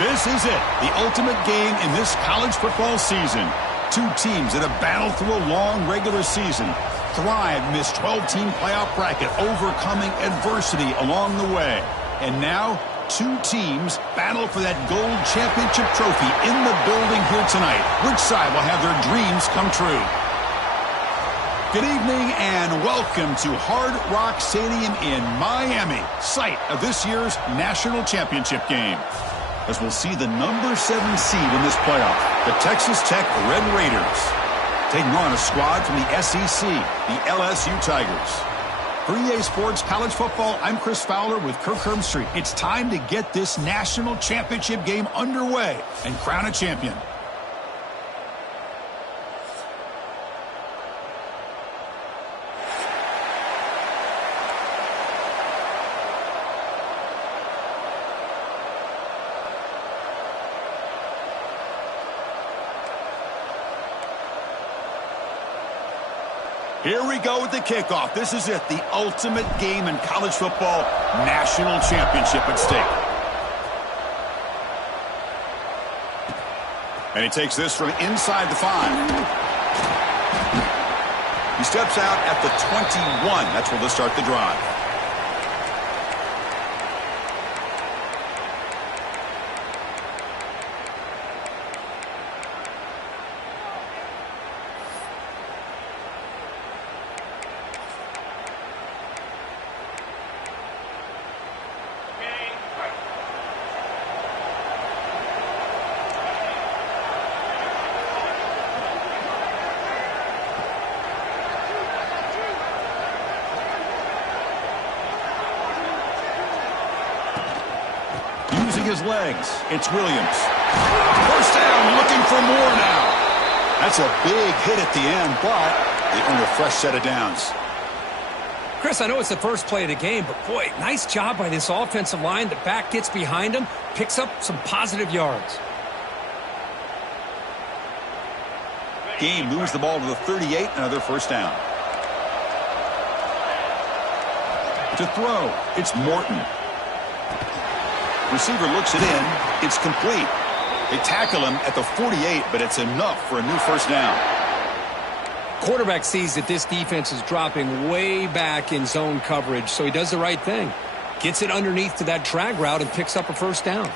This is it, the ultimate game in this college football season. Two teams that have battled through a long regular season, thrived in this 12-team playoff bracket, overcoming adversity along the way. And now, two teams battle for that gold championship trophy in the building here tonight. Which side will have their dreams come true? Good evening and welcome to Hard Rock Stadium in Miami, site of this year's national championship game. As we'll see the number 7 seed in this playoff, the Texas Tech Red Raiders, taking on a squad from the SEC, the LSU Tigers. For EA Sports College Football, I'm Chris Fowler with Kirk Herbstreit. It's time to get this national championship game underway and crown a champion. Here we go with the kickoff. This is it, the ultimate game in college football, national championship at stake. And he takes this from inside the 5. He steps out at the 21. That's where they'll start the drive. Using his legs, it's Williams. First down, looking for more now. That's a big hit at the end, but they earn a fresh set of downs. Chris, I know it's the first play of the game, but boy, nice job by this offensive line. The back gets behind him, picks up some positive yards. Game moves the ball to the 38, another first down. To throw, it's Morton. Receiver looks it in. It's complete. They tackle him at the 48, but it's enough for a new first down. Quarterback sees that this defense is dropping way back in zone coverage, so he does the right thing. Gets it underneath to that drag route and picks up a first down.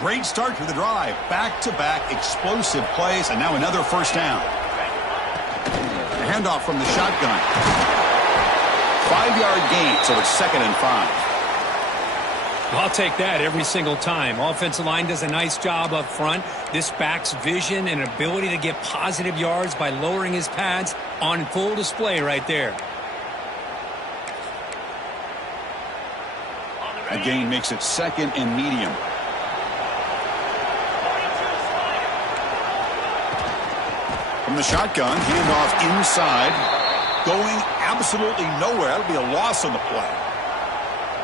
Great start to the drive. Back-to-back explosive plays, and now another first down. A handoff from the shotgun. 5-yard gain, so it's 2nd and 5. I'll take that every single time. Offensive line does a nice job up front. This back's vision and ability to get positive yards by lowering his pads on full display right there. A gain makes it 2nd and medium. From the shotgun, handoff inside. Going absolutely nowhere. That'll be a loss on the play.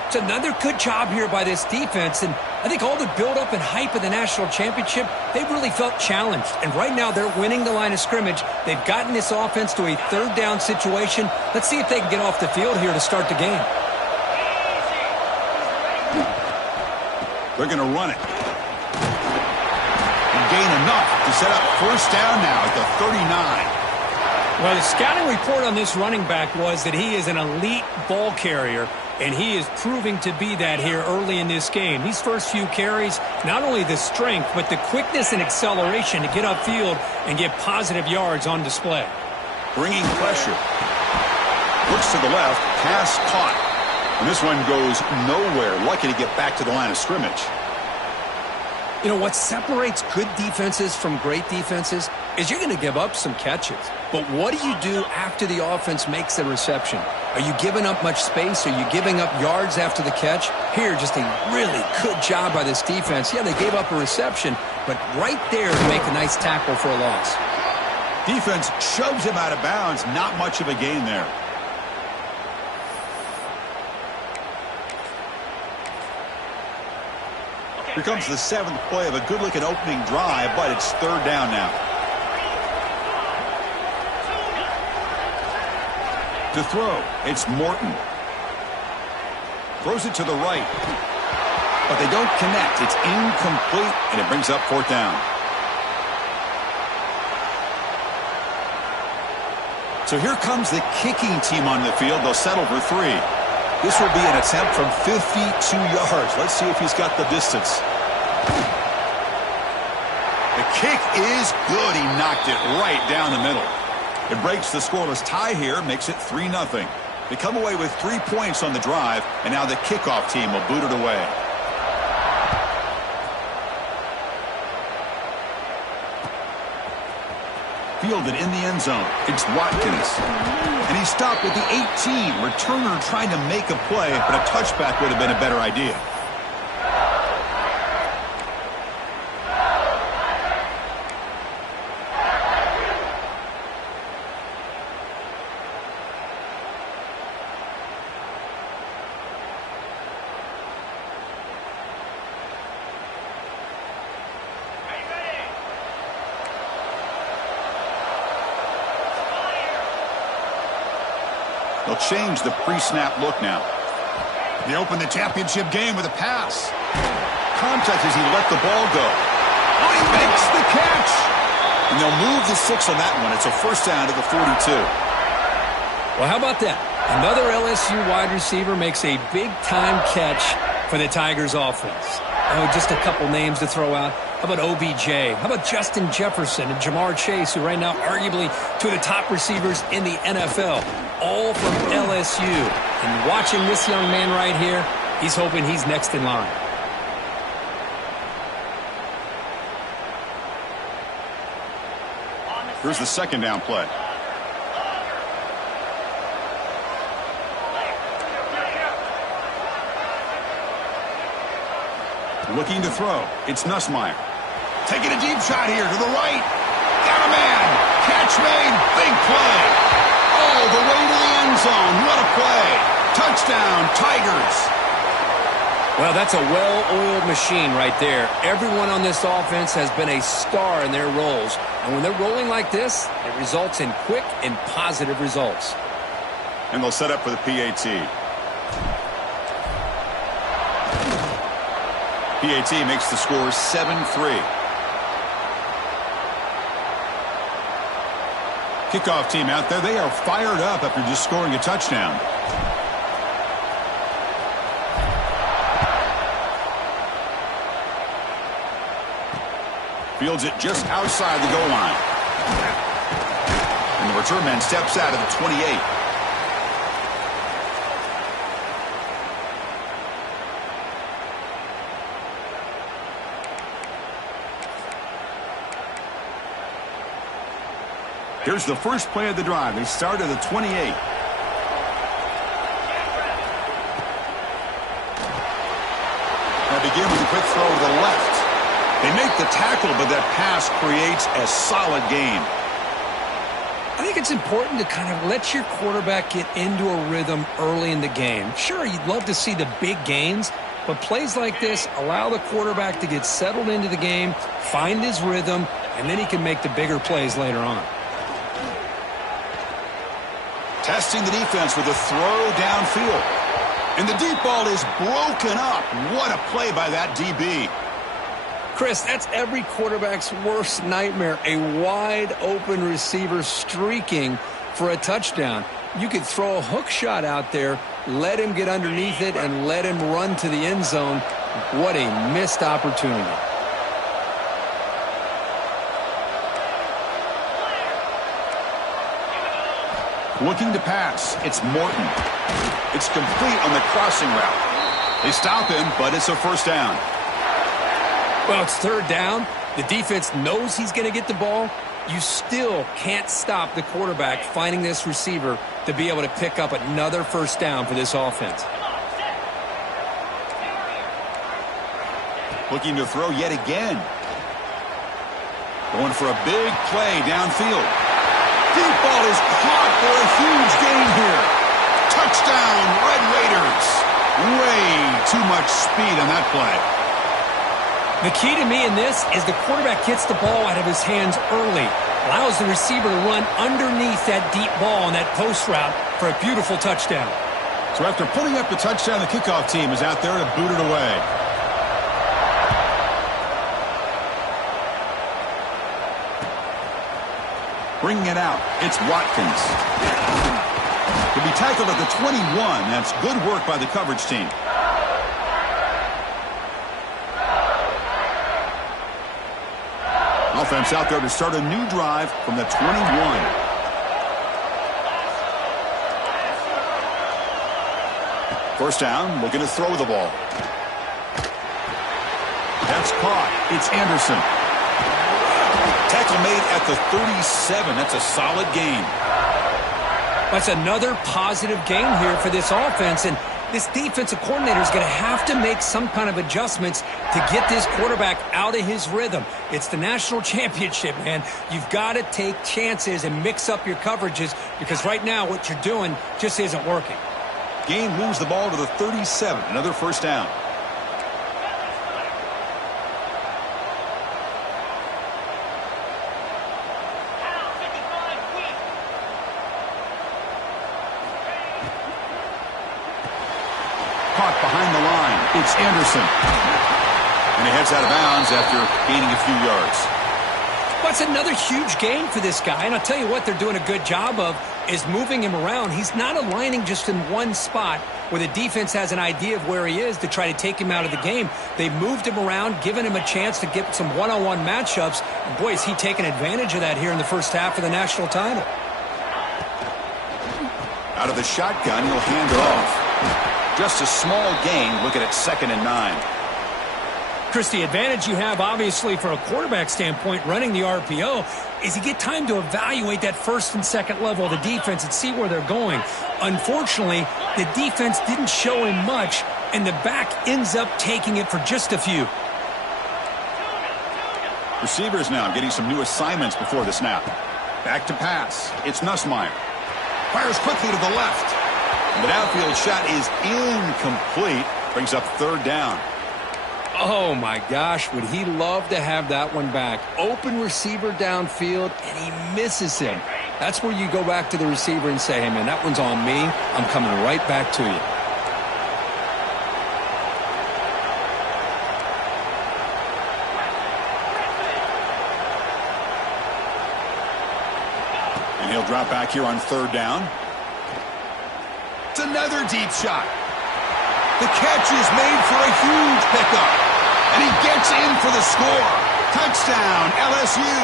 It's another good job here by this defense, and I think all the build-up and hype of the national championship, they really felt challenged. And right now, they're winning the line of scrimmage. They've gotten this offense to a 3rd down situation. Let's see if they can get off the field here to start the game. They're going to run it. And gain enough to set up first down now at the 39. Well, the scouting report on this running back was that he is an elite ball carrier, and he is proving to be that here early in this game. These first few carries, not only the strength, but the quickness and acceleration to get upfield and get positive yards on display. Bringing pressure. Looks to the left, pass caught. And this one goes nowhere. Lucky to get back to the line of scrimmage. You know, what separates good defenses from great defenses is you're going to give up some catches. But what do you do after the offense makes the reception? Are you giving up much space? Are you giving up yards after the catch? Here, just a really good job by this defense. Yeah, they gave up a reception, but right there to make a nice tackle for a loss. Defense shoves him out of bounds. Not much of a gain there. Here comes the 7th play of a good-looking opening drive, but it's 3rd down now. To throw, it's Morton. Throws it to the right. but they don't connect. It's incomplete, and it brings up fourth down. So here comes the kicking team on the field. They'll settle for 3. This will be an attempt from 52 yards. Let's see if he's got the distance. The kick is good. He knocked it right down the middle. It breaks the scoreless tie here, makes it 3-0. They come away with 3 points on the drive, and now the kickoff team will boot it away. Fielded in the end zone. It's Watkins. And he stopped at the 18. Returner trying to make a play, but a touchback would have been a better idea. They'll change the pre-snap look now. They open the championship game with a pass. Contact as he let the ball go. Oh, he makes the catch! And they'll move the 6 on that one. It's a first down to the 42. Well, how about that? Another LSU wide receiver makes a big-time catch for the Tigers offense. Oh, just a couple names to throw out. How about OBJ? How about Justin Jefferson and Jamar Chase, who right now arguably two of the top receivers in the NFL, all from LSU. And watching this young man right here, he's hoping he's next in line. Here's the second down play. Looking to throw. It's Nussmeier. Taking a deep shot here to the right. Got a man. Catch made. Big play. All the way to the end zone. What a play. Touchdown, Tigers. Well, that's a well-oiled machine right there. Everyone on this offense has been a star in their roles. And when they're rolling like this, it results in quick and positive results. And they'll set up for the PAT. PAT makes the score 7-3. Kickoff team out there. They are fired up after just scoring a touchdown. Fields it just outside the goal line. And the return man steps out of the 28. Here's the first play of the drive. They start at the 28. Now begin with a quick throw to the left. They make the tackle, but that pass creates a solid gain. I think it's important to kind of let your quarterback get into a rhythm early in the game. Sure, you'd love to see the big gains, but plays like this allow the quarterback to get settled into the game, find his rhythm, and then he can make the bigger plays later on. Testing the defense with a throw downfield. And the deep ball is broken up. What a play by that DB. Chris, that's every quarterback's worst nightmare, a wide-open receiver streaking for a touchdown. You could throw a hook shot out there, let him get underneath it, and let him run to the end zone. What a missed opportunity. Looking to pass. It's Morton. It's complete on the crossing route. They stop him, but it's a first down. Well, it's third down. The defense knows he's going to get the ball. You still can't stop the quarterback finding this receiver to be able to pick up another first down for this offense. Looking to throw yet again. Going for a big play downfield. Deep ball is caught for a huge gain here. Touchdown, Red Raiders. Way too much speed on that play. The key to me in this is the quarterback gets the ball out of his hands early, allows the receiver to run underneath that deep ball on that post route for a beautiful touchdown. So after putting up the touchdown, the kickoff team is out there to boot it away. Bringing it out, it's Watkins. He'll be tackled at the 21. That's good work by the coverage team. Offense out there to start a new drive from the 21. First down, looking to throw the ball. That's caught. It's Anderson. Tackle made at the 37. That's a solid gain. That's another positive gain here for this offense, and this defensive coordinator is going to have to make some kind of adjustments to get this quarterback out of his rhythm. It's the national championship, man. You've got to take chances and mix up your coverages because right now what you're doing just isn't working. Gain moves the ball to the 37. Another first down. Caught behind the line. It's Anderson. And he heads out of bounds after gaining a few yards. That's another huge gain for this guy. And I'll tell you what they're doing a good job of is moving him around. He's not aligning just in one spot where the defense has an idea of where he is to try to take him out of the game. They've moved him around, given him a chance to get some one-on-one matchups. And boy, is he taking advantage of that here in the first half of the national title. Out of the shotgun, he'll hand it off. Just a small gain. Looking at 2nd and 9. Chris, the advantage you have, obviously, for a quarterback standpoint, running the RPO, is you get time to evaluate that first and second level of the defense and see where they're going. Unfortunately, the defense didn't show him much, and the back ends up taking it for just a few. Receivers now getting some new assignments before the snap. Back to pass. It's Nussmeier. Fires quickly to the left. And the downfield shot is incomplete. Brings up 3rd down. Oh, my gosh, would he love to have that one back. Open receiver downfield, and he misses him. That's where you go back to the receiver and say, hey, man, that one's on me. I'm coming right back to you. And he'll drop back here on 3rd down. It's another deep shot. The catch is made for a huge pickup. And he gets in for the score. Touchdown, LSU.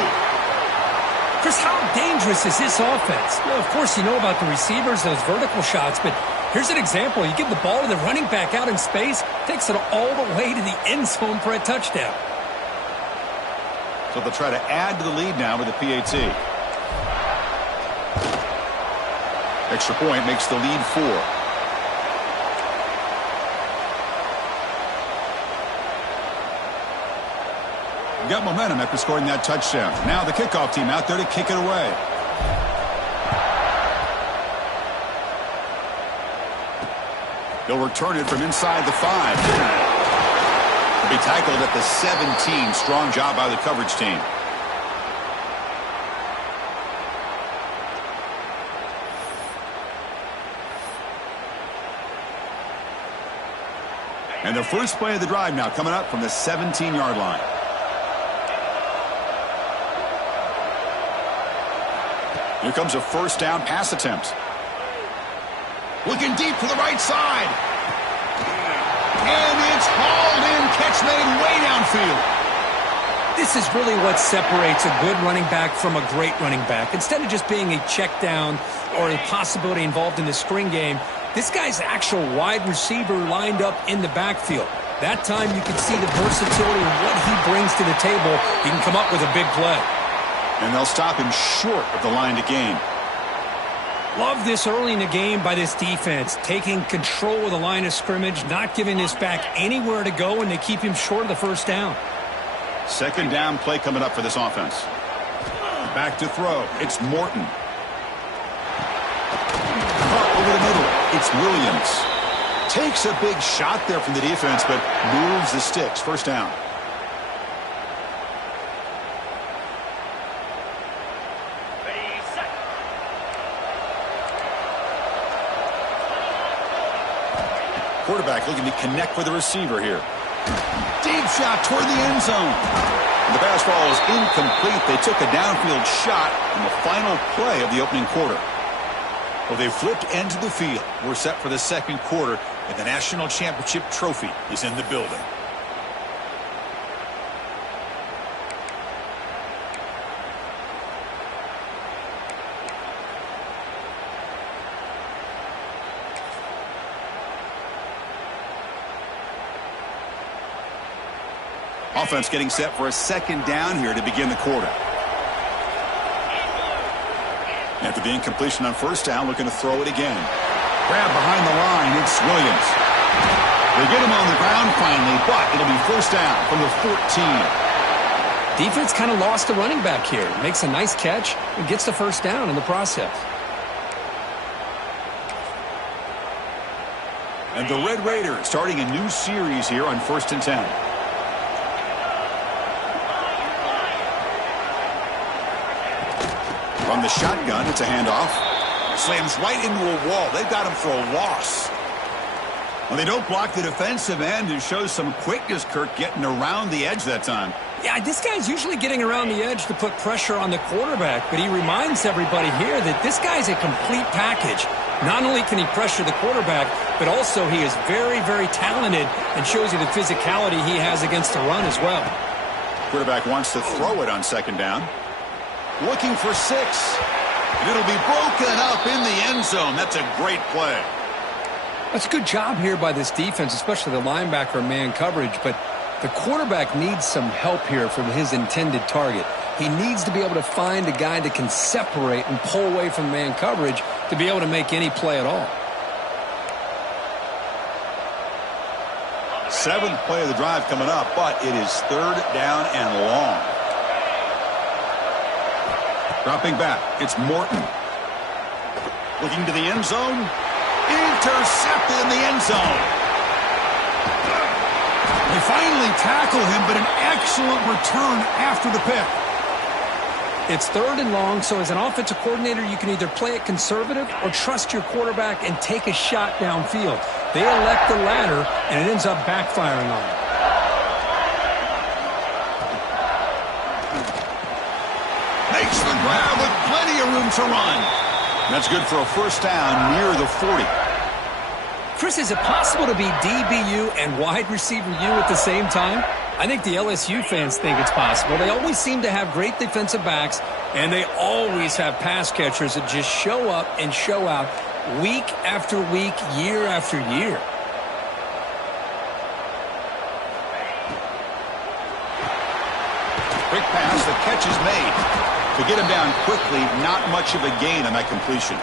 Chris, how dangerous is this offense? Well, of course, you know about the receivers, those vertical shots, but here's an example. You give the ball to the running back out in space, takes it all the way to the end zone for a touchdown. So they'll try to add to the lead now with the PAT. Extra point makes the lead 4. Got momentum after scoring that touchdown. Now the kickoff team out there to kick it away. They'll return it from inside the 5. They'll be tackled at the 17. Strong job by the coverage team. And the first play of the drive now coming up from the 17-yard line. Here comes a first down pass attempt. Looking deep to the right side. And it's hauled in. Catch made way downfield. This is really what separates a good running back from a great running back. Instead of just being a check down or a possibility involved in the screen game, this guy's actual wide receiver lined up in the backfield. That time you can see the versatility of what he brings to the table. He can come up with a big play. And they'll stop him short of the line to gain. Love this early in the game by this defense, taking control of the line of scrimmage, not giving this back anywhere to go, and they keep him short of the first down. 2nd down play coming up for this offense. Back to throw. It's Morton. Caught over the middle. It's Williams. Takes a big shot there from the defense, but moves the sticks. First down. Quarterback looking to connect with the receiver here. Deep shot toward the end zone. And the pass ball is incomplete. They took a downfield shot in the final play of the opening quarter. Well, they flipped end to the field. We're set for the second quarter, and the national championship trophy is in the building. Offense getting set for a second down here to begin the quarter. After the incompletion on first down, looking to throw it again. Grab behind the line, it's Williams. They get him on the ground finally, but it'll be first down from the 14. Defense kind of lost the running back here. Makes a nice catch and gets the first down in the process. And the Red Raiders starting a new series here on 1st and 10. From the shotgun, it's a handoff. Slams right into a wall. They've got him for a loss. Well, they don't block the defensive end and shows some quickness, Kirk, getting around the edge that time. Yeah, this guy's usually getting around the edge to put pressure on the quarterback, but he reminds everybody here that this guy's a complete package. Not only can he pressure the quarterback, but also he is very, very talented and shows you the physicality he has against the run as well. Quarterback wants to throw it on second down. Looking for 6. And it'll be broken up in the end zone. That's a great play. That's a good job here by this defense, especially the linebacker man coverage, but the quarterback needs some help here from his intended target. He needs to be able to find a guy that can separate and pull away from man coverage to be able to make any play at all. 7th play of the drive coming up, but it is 3rd down and long. Dropping back, it's Morton. Looking to the end zone. Intercepted in the end zone. They finally tackle him, but an excellent return after the pick. It's 3rd and long, so as an offensive coordinator, you can either play it conservative or trust your quarterback and take a shot downfield. They elect the latter, and it ends up backfiring on them. Makes the grab with plenty of room to run. That's good for a first down near the 40. Chris, is it possible to be DBU and wide receiver U at the same time? I think the LSU fans think it's possible. They always seem to have great defensive backs, and they always have pass catchers that just show up and show out week after week, year after year. Quick pass, the catch is made. To get him down quickly, not much of a gain on that completion.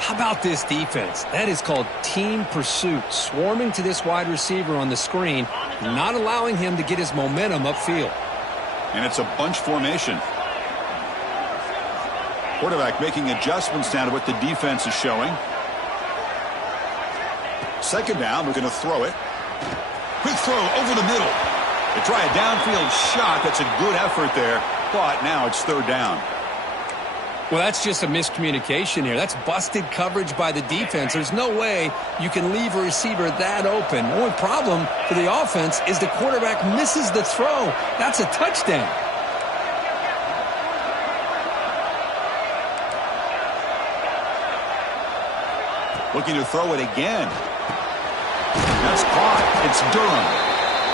How about this defense? That is called team pursuit. Swarming to this wide receiver on the screen, not allowing him to get his momentum upfield. And it's a bunch formation. Quarterback making adjustments down to what the defense is showing. Second down, we're going to throw it. Quick throw over the middle. They try a downfield shot. That's a good effort there, but now it's 3rd down. Well, that's just a miscommunication here. That's busted coverage by the defense. There's no way you can leave a receiver that open. The only problem for the offense is the quarterback misses the throw. That's a touchdown. Looking to throw it again. That's caught. It's Durham.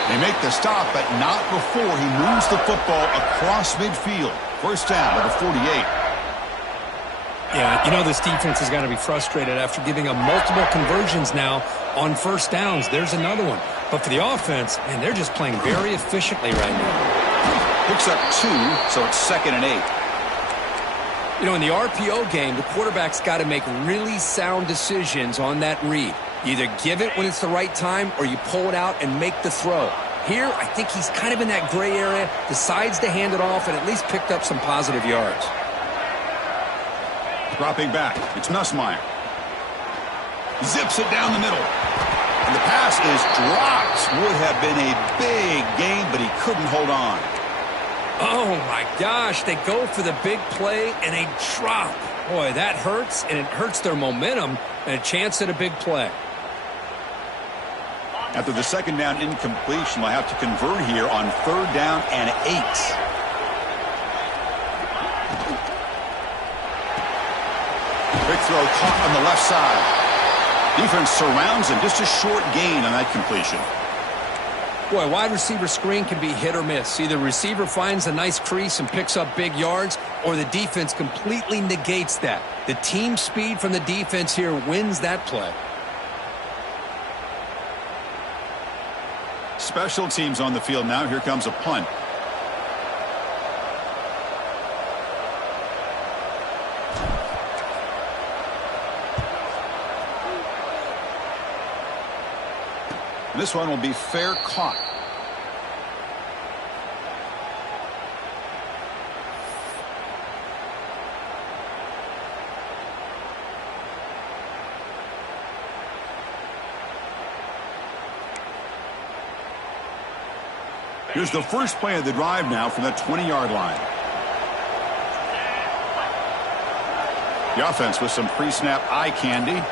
They make the stop, but not before he moves the football across midfield. First down at the 48. Yeah, you know this defense has got to be frustrated after giving up multiple conversions now on first downs. There's another one. But for the offense, man, they're just playing very efficiently right now. Picks up 2, so it's 2nd and 8. You know, in the RPO game, the quarterback's got to make really sound decisions on that read. You either give it when it's the right time or you pull it out and make the throw. Here, I think he's kind of in that gray area, decides to hand it off and at least picked up some positive yards. Dropping back, it's Nussmeier. Zips it down the middle. And the pass is dropped. Would have been a big gain, but he couldn't hold on. Oh, my gosh. They go for the big play, and they drop. Boy, that hurts, and it hurts their momentum and a chance at a big play. After the second down incompletion, they'll have to convert here on 3rd down and 8. Quick throw caught on the left side. Defense surrounds him. Just a short gain on that completion. Boy, wide receiver screen can be hit or miss. Either receiver finds a nice crease and picks up big yards, or the defense completely negates that. The team speed from the defense here wins that play. Special teams on the field now. Here comes a punt. This one will be fair caught. Here's the first play of the drive now from that 20-yard line. The offense with some pre-snap eye candy.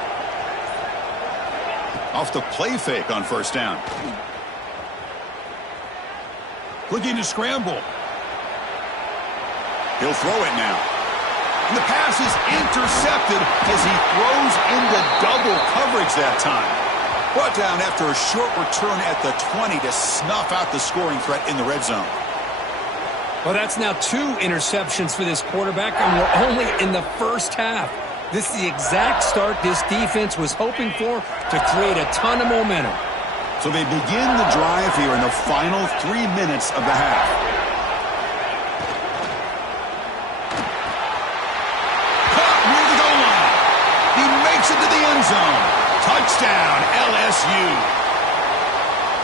Off the play fake on 1st down. Looking to scramble. He'll throw it now. And the pass is intercepted as he throws into double coverage that time. Brought down after a short return at the 20 to snuff out the scoring threat in the red zone. Well, that's now 2 interceptions for this quarterback, and we're only in the first half. This is the exact start this defense was hoping for to create a ton of momentum. So they begin the drive here in the final 3 minutes of the half. Caught near the goal line. He makes it to the end zone. Touchdown, LSU.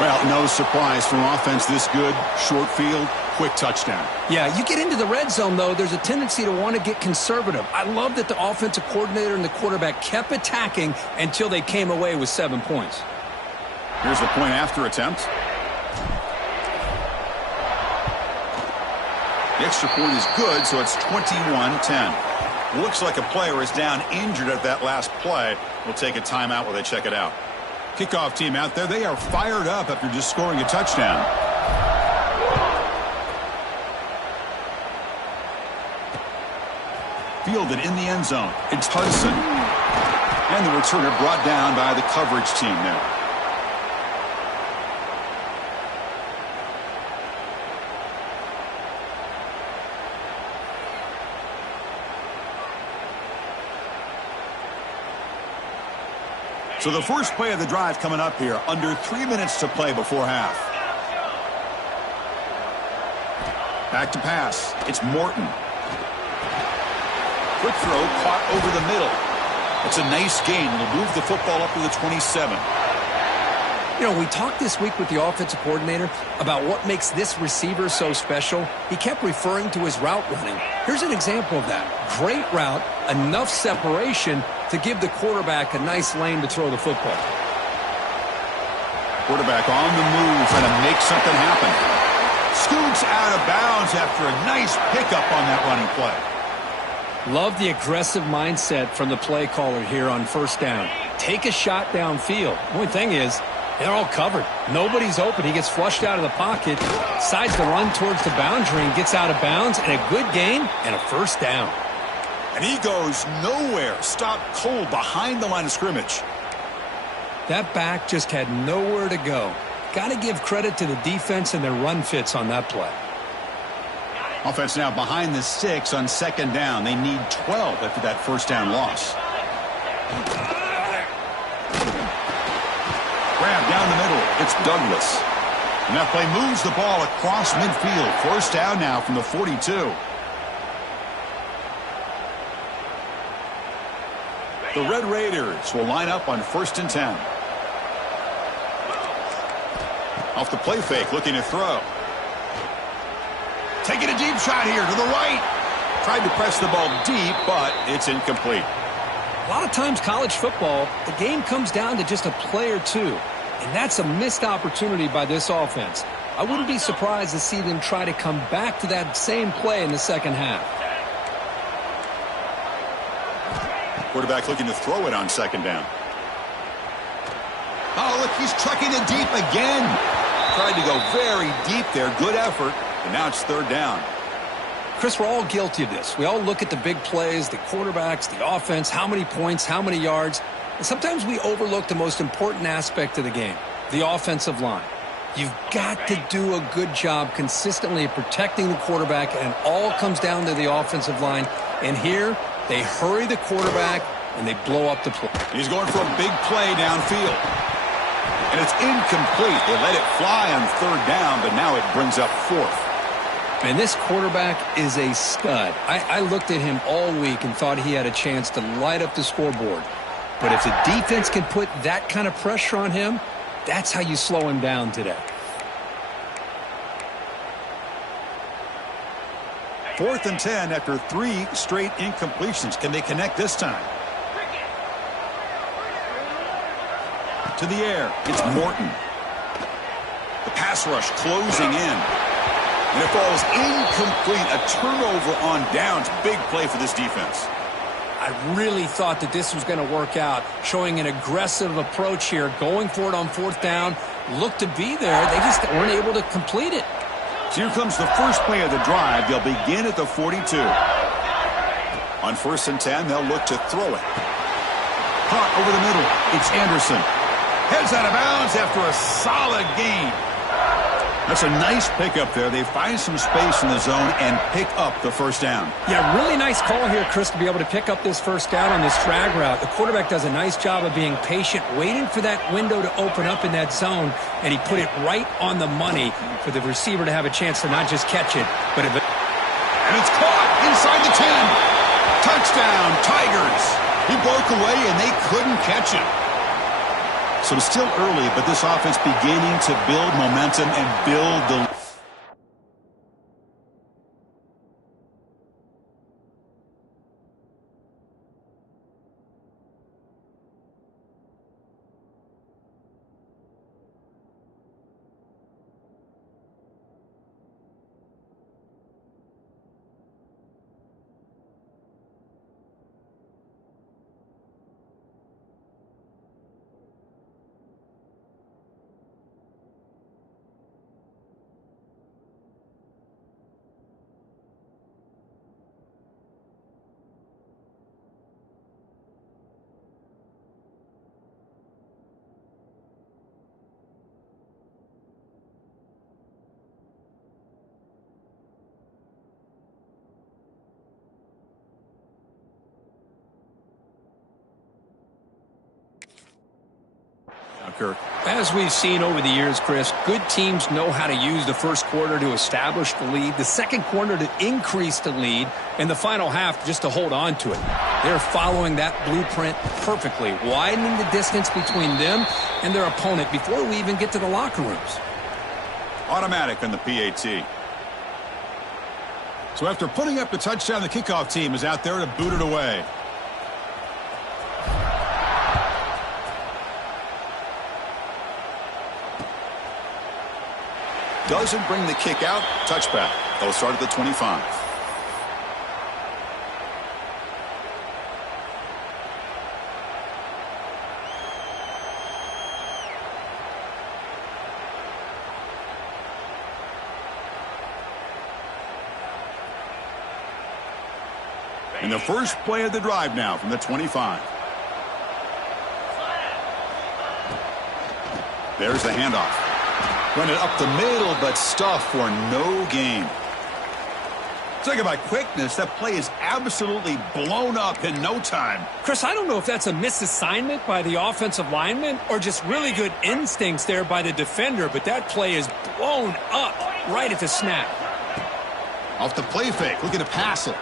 Well, no surprise from offense this good. Short field, quick touchdown. Yeah, you get into the red zone, though, there's a tendency to want to get conservative. I love that the offensive coordinator and the quarterback kept attacking until they came away with 7 points. Here's the point after attempt. The extra point is good, so it's 21-10. Looks like a player is down injured at that last play. We'll take a timeout while they check it out. Kickoff team out there, they are fired up after just scoring a touchdown. Fielded in the end zone. It's Hudson. And the returner brought down by the coverage team there. So the first play of the drive coming up here. Under 3 minutes to play before half. Back to pass. It's Morton. Quick throw caught over the middle. It's a nice gain. It'll move the football up to the 27. You know, we talked this week with the offensive coordinator about what makes this receiver so special. He kept referring to his route running. Here's an example of that. Great route, enough separation to give the quarterback a nice lane to throw the football. Quarterback on the move, trying to make something happen. Scoots out of bounds after a nice pickup on that running play. Love the aggressive mindset from the play caller here on 1st down. Take a shot downfield. The only thing is, they're all covered. Nobody's open. He gets flushed out of the pocket, decides to run towards the boundary and gets out of bounds, and a good gain and a 1st down. And he goes nowhere. Stopped cold behind the line of scrimmage. That back just had nowhere to go. Got to give credit to the defense and their run fits on that play. Offense now behind the 6 on 2nd down. They need 12 after that 1st down loss. Grab down the middle. It's Douglas. And that play moves the ball across midfield. 1st down now from the 42. The Red Raiders will line up on 1st and 10. Off the play fake, looking to throw. Taking a deep shot here to the right. Tried to press the ball deep, but it's incomplete. A lot of times college football, the game comes down to just a play or two. And that's a missed opportunity by this offense. I wouldn't be surprised to see them try to come back to that same play in the 2nd half. Quarterback looking to throw it on 2nd down. Oh, look, he's trucking it deep again. Tried to go very deep there. Good effort. And now it's third down. Chris, we're all guilty of this. We all look at the big plays, the quarterbacks, the offense, how many points, how many yards. And sometimes we overlook the most important aspect of the game, the offensive line. You've got to do a good job consistently of protecting the quarterback, and it all comes down to the offensive line. And here, they hurry the quarterback, and they blow up the play. He's going for a big play downfield. And it's incomplete. They let it fly on third down, but now it brings up fourth. And this quarterback is a stud. I looked at him all week and thought he had a chance to light up the scoreboard. But if the defense can put that kind of pressure on him, that's how you slow him down today. 4th and 10 after 3 straight incompletions. Can they connect this time? To the air. It's Morton. The pass rush closing in. And it falls incomplete. A turnover on downs. Big play for this defense. I really thought that this was going to work out, showing an aggressive approach here, going for it on 4th down. Looked to be there. They just weren't able to complete it. So here comes the first play of the drive. They'll begin at the 42. On 1st and 10, they'll look to throw it. Caught over the middle. It's Anderson. Heads out of bounds after a solid gain. That's a nice pickup there. They find some space in the zone and pick up the first down. Yeah, really nice call here, Chris, to be able to pick up this first down on this drag route. The quarterback does a nice job of being patient, waiting for that window to open up in that zone, and he put it right on the money for the receiver to have a chance to not just catch it, but and it's caught inside the 10. Touchdown, Tigers. He broke away, and they couldn't catch him. So it's still early, but this offense beginning to build momentum and build the... As we've seen over the years, Chris, good teams know how to use the first quarter to establish the lead, the second quarter to increase the lead, and the final half just to hold on to it. They're following that blueprint perfectly, widening the distance between them and their opponent before we even get to the locker rooms. Automatic on the PAT. So after putting up the touchdown, the kickoff team is out there to boot it away. Doesn't bring the kick out. Touchback. They'll start at the 25. And the first play of the drive now from the 25. There's the handoff. Run it up the middle, but stuff for no gain. Talk about quickness. That play is absolutely blown up in no time. Chris, I don't know if that's a misassignment by the offensive lineman or just really good instincts there by the defender, but that play is blown up right at the snap. Off the play fake, looking to pass it.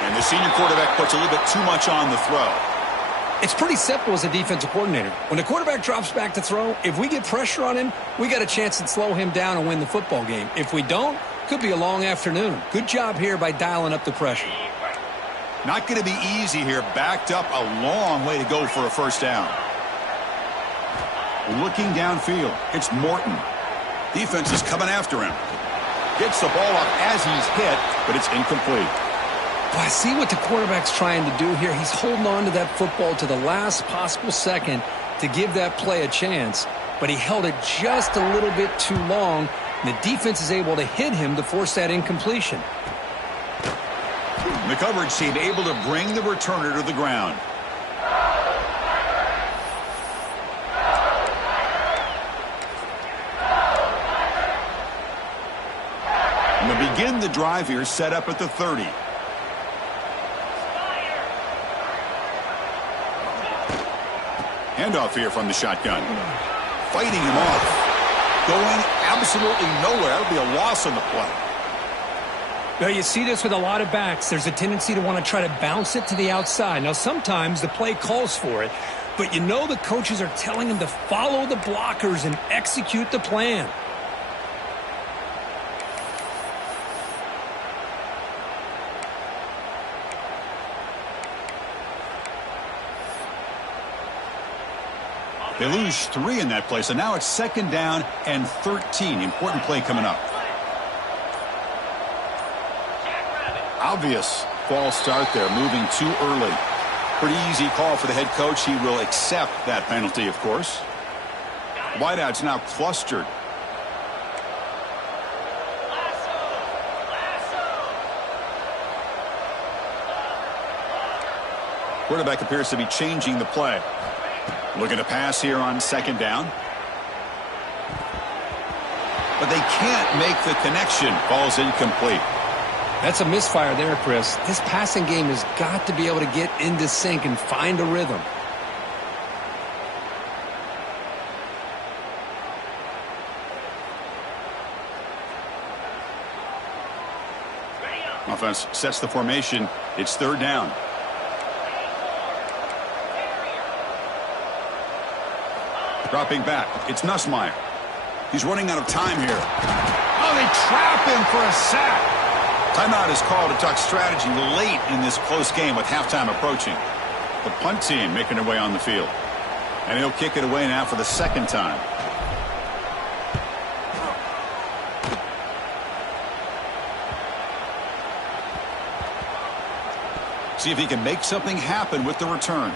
And the senior quarterback puts a little bit too much on the throw. It's pretty simple as a defensive coordinator. When the quarterback drops back to throw, if we get pressure on him, we got a chance to slow him down and win the football game. If we don't, could be a long afternoon. Good job here by dialing up the pressure. Not going to be easy here. Backed up a long way to go for a first down. Looking downfield, it's Morton. Defense is coming after him. Gets the ball up as he's hit, but it's incomplete. Well, I see what the quarterback's trying to do here. He's holding on to that football to the last possible second to give that play a chance, but he held it just a little bit too long, and the defense is able to hit him to force that incompletion. The coverage team able to bring the returner to the ground. And to begin the drive here, set up at the 30. Handoff here from the shotgun. Fighting him off. Going absolutely nowhere. That would be a loss on the play. Now, you see this with a lot of backs. There's a tendency to want to try to bounce it to the outside. Now, sometimes the play calls for it, but you know the coaches are telling them to follow the blockers and execute the plan. They lose 3 in that play, so now it's 2nd down and 13. Important play coming up. Obvious false start there, moving too early. Pretty easy call for the head coach. He will accept that penalty, of course. Wideouts now clustered. Quarterback appears to be changing the play. Looking to pass here on 2nd down. But they can't make the connection. Ball's incomplete. That's a misfire there, Chris. This passing game has got to be able to get into sync and find a rhythm. Offense sets the formation. It's 3rd down. Dropping back. It's Nussmeier. He's running out of time here. Oh, they trap him for a sack. Timeout is called to talk strategy late in this close game with halftime approaching. The punt team making their way on the field. And he'll kick it away now for the 2nd time. See if he can make something happen with the return.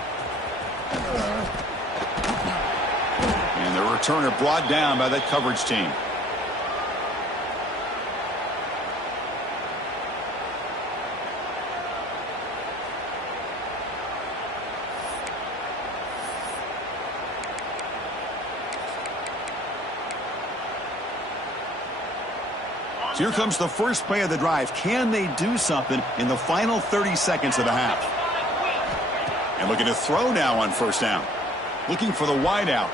And the returner brought down by that coverage team. So here comes the first play of the drive. Can they do something in the final 30 seconds of the half? And looking to throw now on 1st down. Looking for the wideout.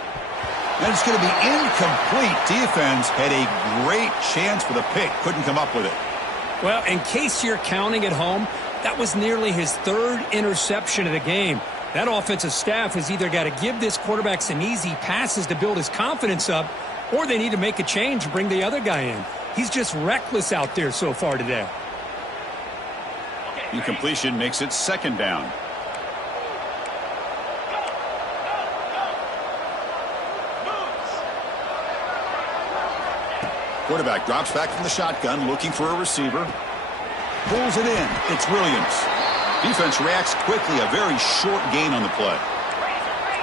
And it's going to be incomplete. Defense had a great chance for the pick. Couldn't come up with it. Well, in case you're counting at home, that was nearly his 3rd interception of the game. That offensive staff has either got to give this quarterback some easy passes to build his confidence up, or they need to make a change and bring the other guy in. He's just reckless out there so far today. Incompletion makes it 2nd down. Quarterback drops back from the shotgun, looking for a receiver. Pulls it in. It's Williams. Defense reacts quickly. A very short gain on the play.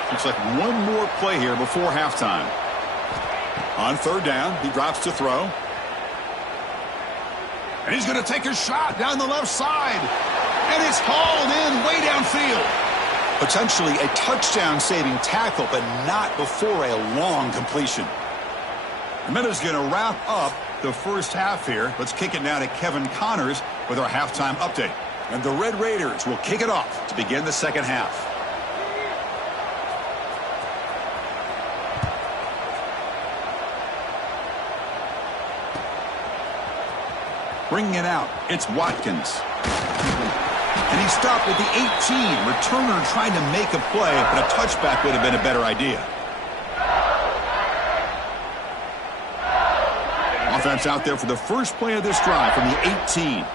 Looks like one more play here before halftime. On 3rd down, he drops to throw. And he's going to take a shot down the left side. And it's hauled in way downfield. Potentially a touchdown-saving tackle, but not before a long completion. The minute's going to wrap up the first half here. Let's kick it now to Kevin Connors with our halftime update. And the Red Raiders will kick it off to begin the 2nd half. Bringing it out, it's Watkins. And he stopped at the 18. Returner trying to make a play, but a touchback would have been a better idea. Offense out there for the first play of this drive from the 18.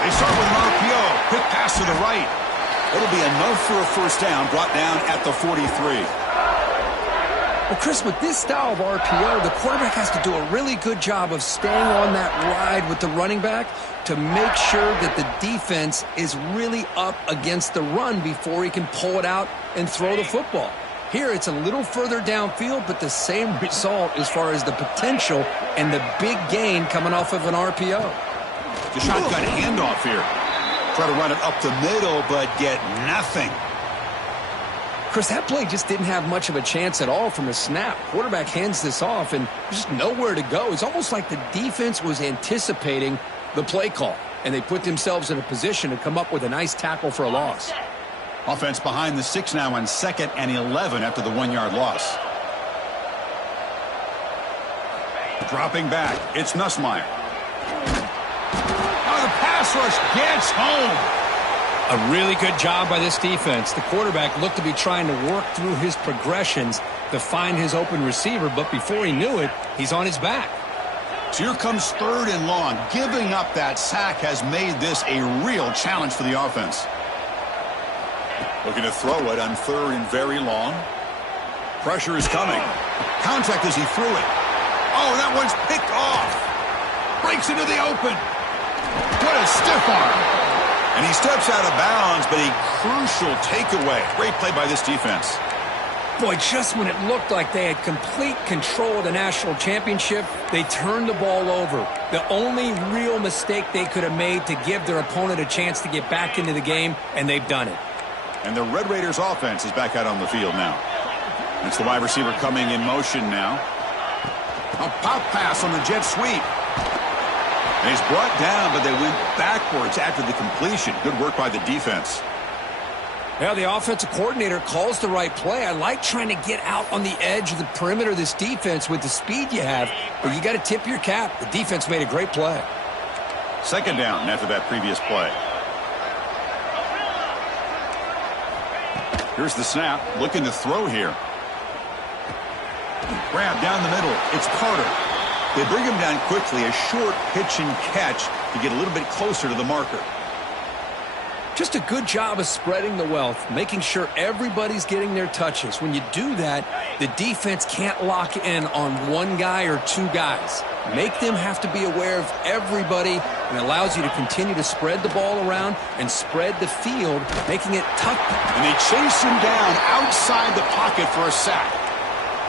They start with an RPO. Quick pass to the right. It'll be enough for a 1st down, brought down at the 43. Well, Chris, with this style of RPO, the quarterback has to do a really good job of staying on that ride with the running back to make sure that the defense is really up against the run before he can pull it out and throw the football. Here, it's a little further downfield, but the same result as far as the potential and the big gain coming off of an RPO. The shotgun handoff here. Try to run it up the middle, but get nothing. Chris, that play just didn't have much of a chance at all from a snap. Quarterback hands this off, and there's just nowhere to go. It's almost like the defense was anticipating the play call, and they put themselves in a position to come up with a nice tackle for a loss. Offense behind the 6 now on 2nd and 11 after the 1-yard loss. Dropping back, it's Nussmeier. Oh, the pass rush gets home. A really good job by this defense. The quarterback looked to be trying to work through his progressions to find his open receiver, but before he knew it, he's on his back. So here comes 3rd and long. Giving up that sack has made this a real challenge for the offense. Looking to throw it on 3rd and very long. Pressure is coming. Contact as he threw it. Oh, that one's picked off. Breaks into the open. What a stiff arm. And he steps out of bounds, but a crucial takeaway. Great play by this defense. Boy, just when it looked like they had complete control of the national championship, they turned the ball over. The only real mistake they could have made to give their opponent a chance to get back into the game, and they've done it. And the Red Raiders offense is back out on the field now. It's the wide receiver coming in motion now. A pop pass on the jet sweep. And he's brought down, but they went backwards after the completion. Good work by the defense. Yeah, the offensive coordinator calls the right play. I like trying to get out on the edge of the perimeter of this defense with the speed you have, but you got to tip your cap. The defense made a great play. 2nd down after that previous play. Here's the snap, looking to throw here. Grab down the middle. It's Carter. They bring him down quickly, a short pitch and catch to get a little bit closer to the marker. Just a good job of spreading the wealth, making sure everybody's getting their touches. When you do that, the defense can't lock in on one guy or 2 guys. Make them have to be aware of everybody, and allows you to continue to spread the ball around and spread the field, making it tough. And they chase him down outside the pocket for a sack.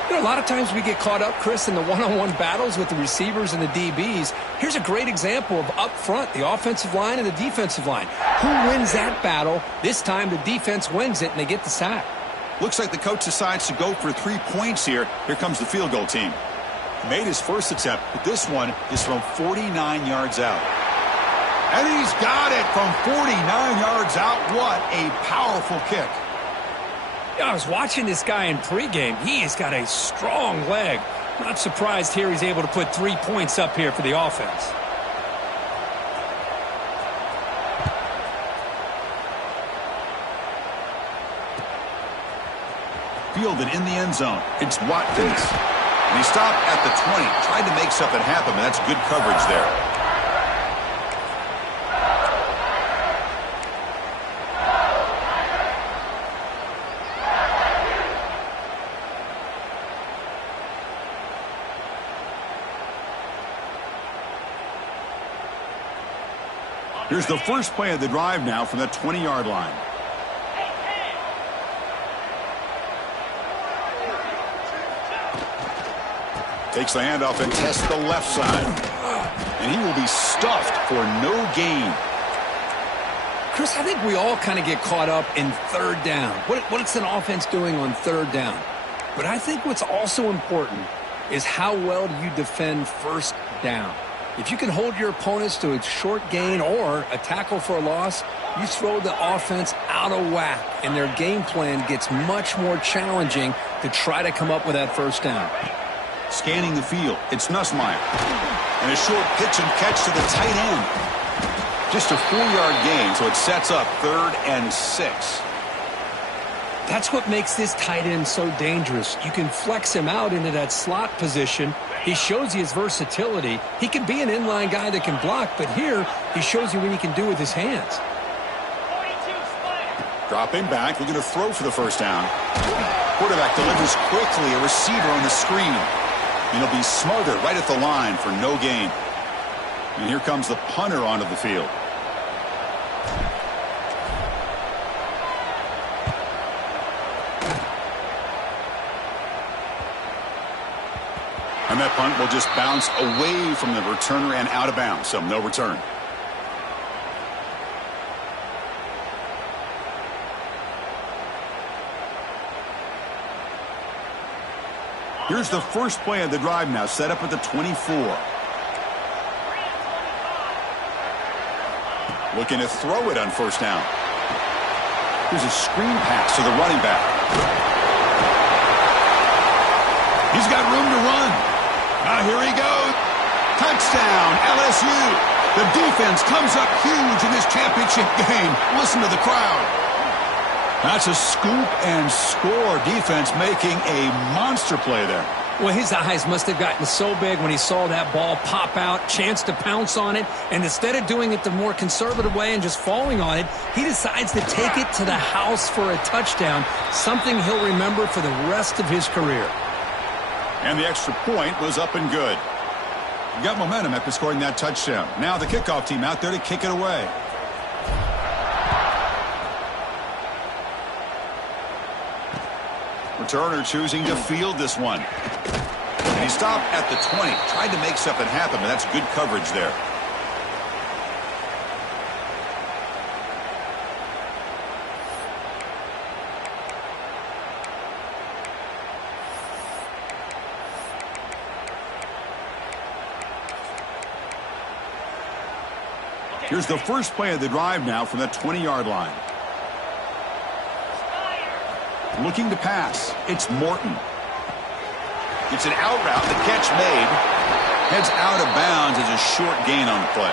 You know, a lot of times we get caught up, Chris, in the one-on-one battles with the receivers and the DBs. Here's a great example of up front, the offensive line and the defensive line. Who wins that battle? This time the defense wins it, and they get the sack. Looks like the coach decides to go for 3 points here. Here comes the field goal team. Made his first attempt, but this one is from 49 yards out. And he's got it from 49 yards out. What a powerful kick. I was watching this guy in pregame. He has got a strong leg. Not surprised here he's able to put 3 points up here for the offense. Fielded in the end zone. It's Watkins. And he stopped at the 20. Tried to make something happen, but that's good coverage there. Here's the first play of the drive now from the 20-yard line. Takes the handoff and tests the left side. And he will be stuffed for no gain. Chris, I think we all kind of get caught up in 3rd down. What's an offense doing on 3rd down? But I think what's also important is how well do you defend 1st down. If you can hold your opponents to a short gain or a tackle for a loss, you throw the offense out of whack, and their game plan gets much more challenging to try to come up with that 1st down. Scanning the field, it's Nussmeier. And a short pitch and catch to the tight end. Just a 4-yard gain, so it sets up 3rd and 6. That's what makes this tight end so dangerous. You can flex him out into that slot position. He shows you his versatility. He can be an inline guy that can block, but here he shows you what he can do with his hands. Dropping back, looking to throw for the 1st down. Quarterback delivers quickly, a receiver on the screen. And he'll be smothered right at the line for no gain. And here comes the punter onto the field. And that punt will just bounce away from the returner and out of bounds, so no return. Here's the first play of the drive now, set up at the 24. Looking to throw it on first down. Here's a screen pass to the running back. He's got room to run. Now here he goes. Touchdown, LSU. The defense comes up huge in this championship game. Listen to the crowd. That's a scoop and score defense making a monster play there. Well, his eyes must have gotten so big when he saw that ball pop out, chance to pounce on it, and instead of doing it the more conservative way and just falling on it, he decides to take it to the house for a touchdown, something he'll remember for the rest of his career. And the extra point was up and good. You got momentum after scoring that touchdown. Now the kickoff team out there to kick it away. Returner choosing to field this one. And he stopped at the 20. Tried to make something happen, but that's good coverage there. Here's the first play of the drive now from the 20-yard line. Looking to pass. It's Morton. It's an out route. The catch made. Heads out of bounds as a short gain on the play.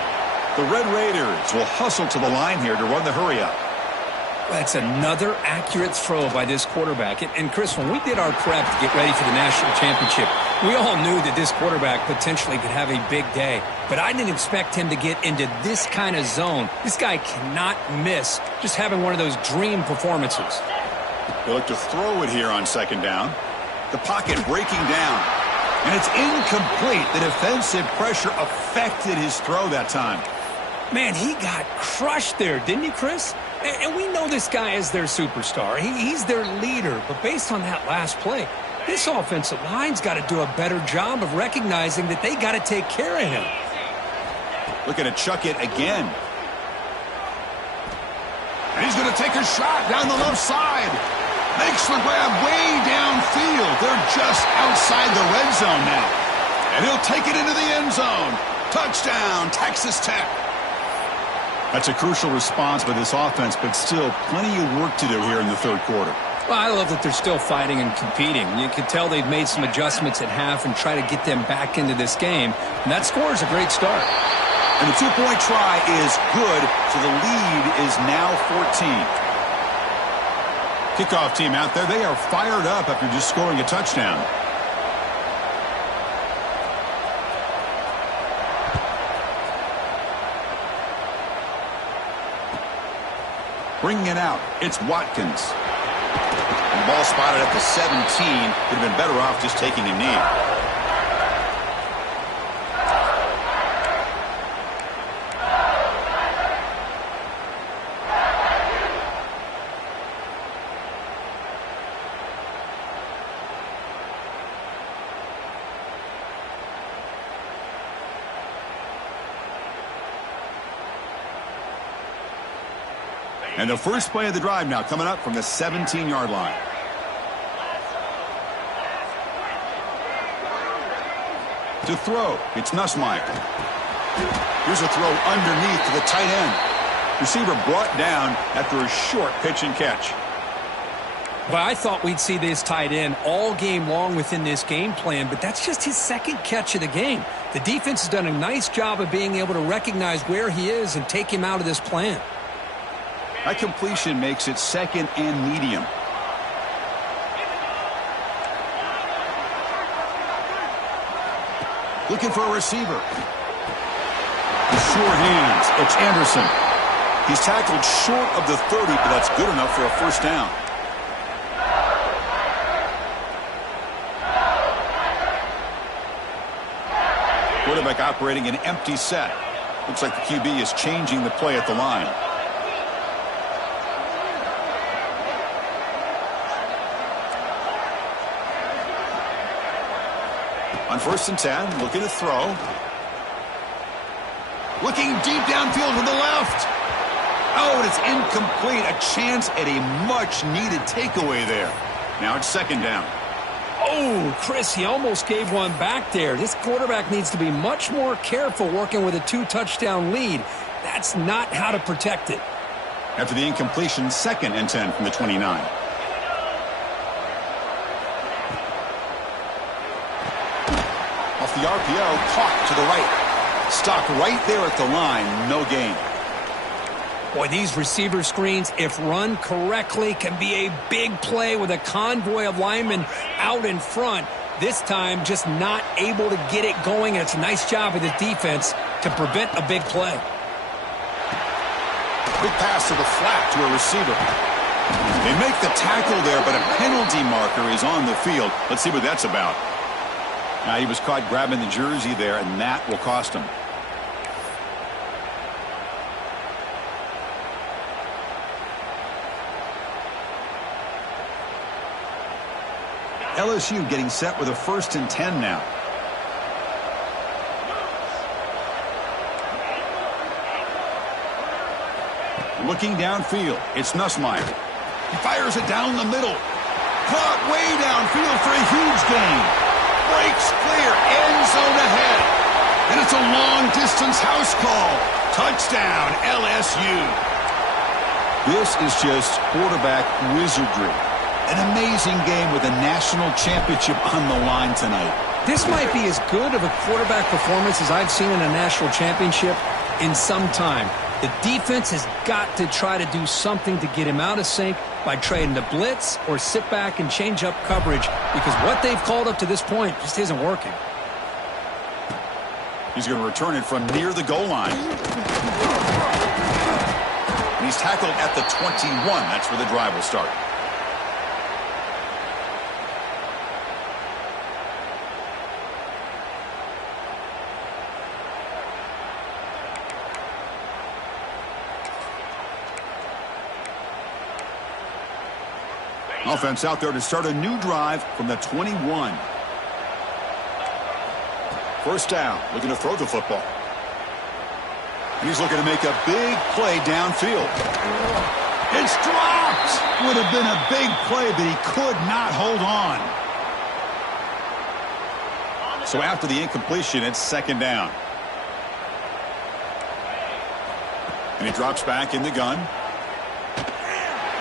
The Red Raiders will hustle to the line here to run the hurry up. That's another accurate throw by this quarterback. And Chris, when we did our prep to get ready for the national championship, we all knew that this quarterback potentially could have a big day. But I didn't expect him to get into this kind of zone. This guy cannot miss just having one of those dream performances. They look to throw it here on second down. The pocket breaking down. And it's incomplete. The defensive pressure affected his throw that time. Man, he got crushed there, didn't he, Chris? And we know this guy is their superstar. He's their leader. But based on that last play, this offensive line's got to do a better job of recognizing that they got to take care of him. Looking to chuck it again. And he's going to take a shot down the left side. Makes the grab way downfield. They're just outside the red zone now. And he'll take it into the end zone. Touchdown, Texas Tech. That's a crucial response by this offense, but still plenty of work to do here in the third quarter. Well, I love that they're still fighting and competing. You can tell they've made some adjustments at half and try to get them back into this game. And that score is a great start. And the two-point try is good, so the lead is now 14. Kickoff team out there, they are fired up after just scoring a touchdown. Bringing it out, it's Watkins. And the ball spotted at the 17. Would have been better off just taking a knee. And the first play of the drive now coming up from the 17-yard line. To throw, it's Nussmeier. Here's a throw underneath to the tight end. Receiver brought down after a short pitch and catch. Well, I thought we'd see this tight end all game long within this game plan, but that's just his second catch of the game. The defense has done a nice job of being able to recognize where he is and take him out of this plan. That completion makes it second and medium. Looking for a receiver. Sure hands. It's Anderson. He's tackled short of the 30, but that's good enough for a first down. quarterback operating an empty set. Looks like the QB is changing the play at the line. On 1st and 10, looking to throw. Looking deep downfield to the left. Oh, and it's incomplete. A chance at a much-needed takeaway there. Now it's 2nd down. Oh, Chris, he almost gave one back there. This quarterback needs to be much more careful working with a 2-touchdown lead. That's not how to protect it. After the incompletion, 2nd and 10 from the 29. Off the RPO, caught to the right. Stopped right there at the line, no gain. Boy, these receiver screens, if run correctly, can be a big play with a convoy of linemen out in front. This time, just not able to get it going, and it's a nice job of the defense to prevent a big play. Big pass to the flat to a receiver. They make the tackle there, but a penalty marker is on the field. Let's see what that's about. Now, he was caught grabbing the jersey there, and that will cost him. LSU getting set with a 1st and 10 now. Looking downfield, it's Nussmeier. He fires it down the middle. Caught way downfield for a huge gain. Breaks clear, end zone ahead. And it's a long-distance house call. Touchdown, LSU. This is just quarterback wizardry. An amazing game with a national championship on the line tonight. This might be as good of a quarterback performance as I've seen in a national championship in some time. The defense has got to try to do something to get him out of sync by trading the blitz or sit back and change up coverage, because what they've called up to this point just isn't working. He's going to return it from near the goal line. And he's tackled at the 21. That's where the drive will start. Offense out there to start a new drive from the 21. 1st down, looking to throw the football. And he's looking to make a big play downfield. It's dropped! Would have been a big play, but he could not hold on. So after the incompletion, it's 2nd down. And he drops back in the gun.